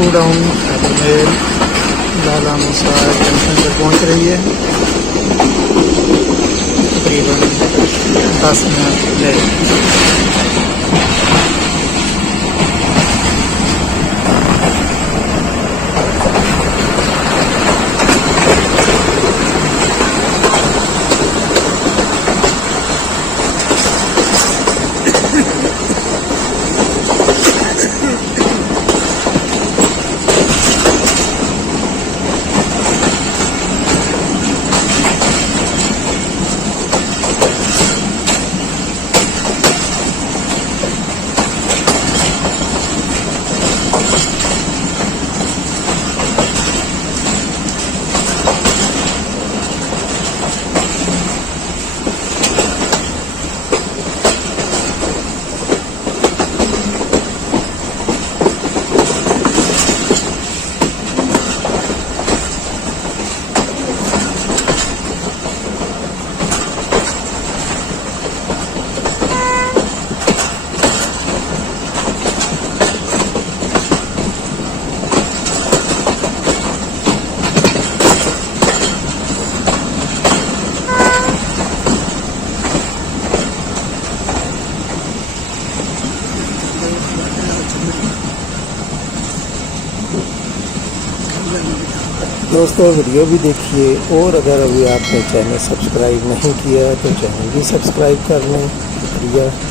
To down mail Lala Musa junction पर पहुंच रही है तकरीबन 10 मिनट लेट। दोस्तों वीडियो भी देखिए और अगर अभी आपने चैनल सब्सक्राइब नहीं किया तो चैनल भी सब्सक्राइब कर लें। शुक्रिया।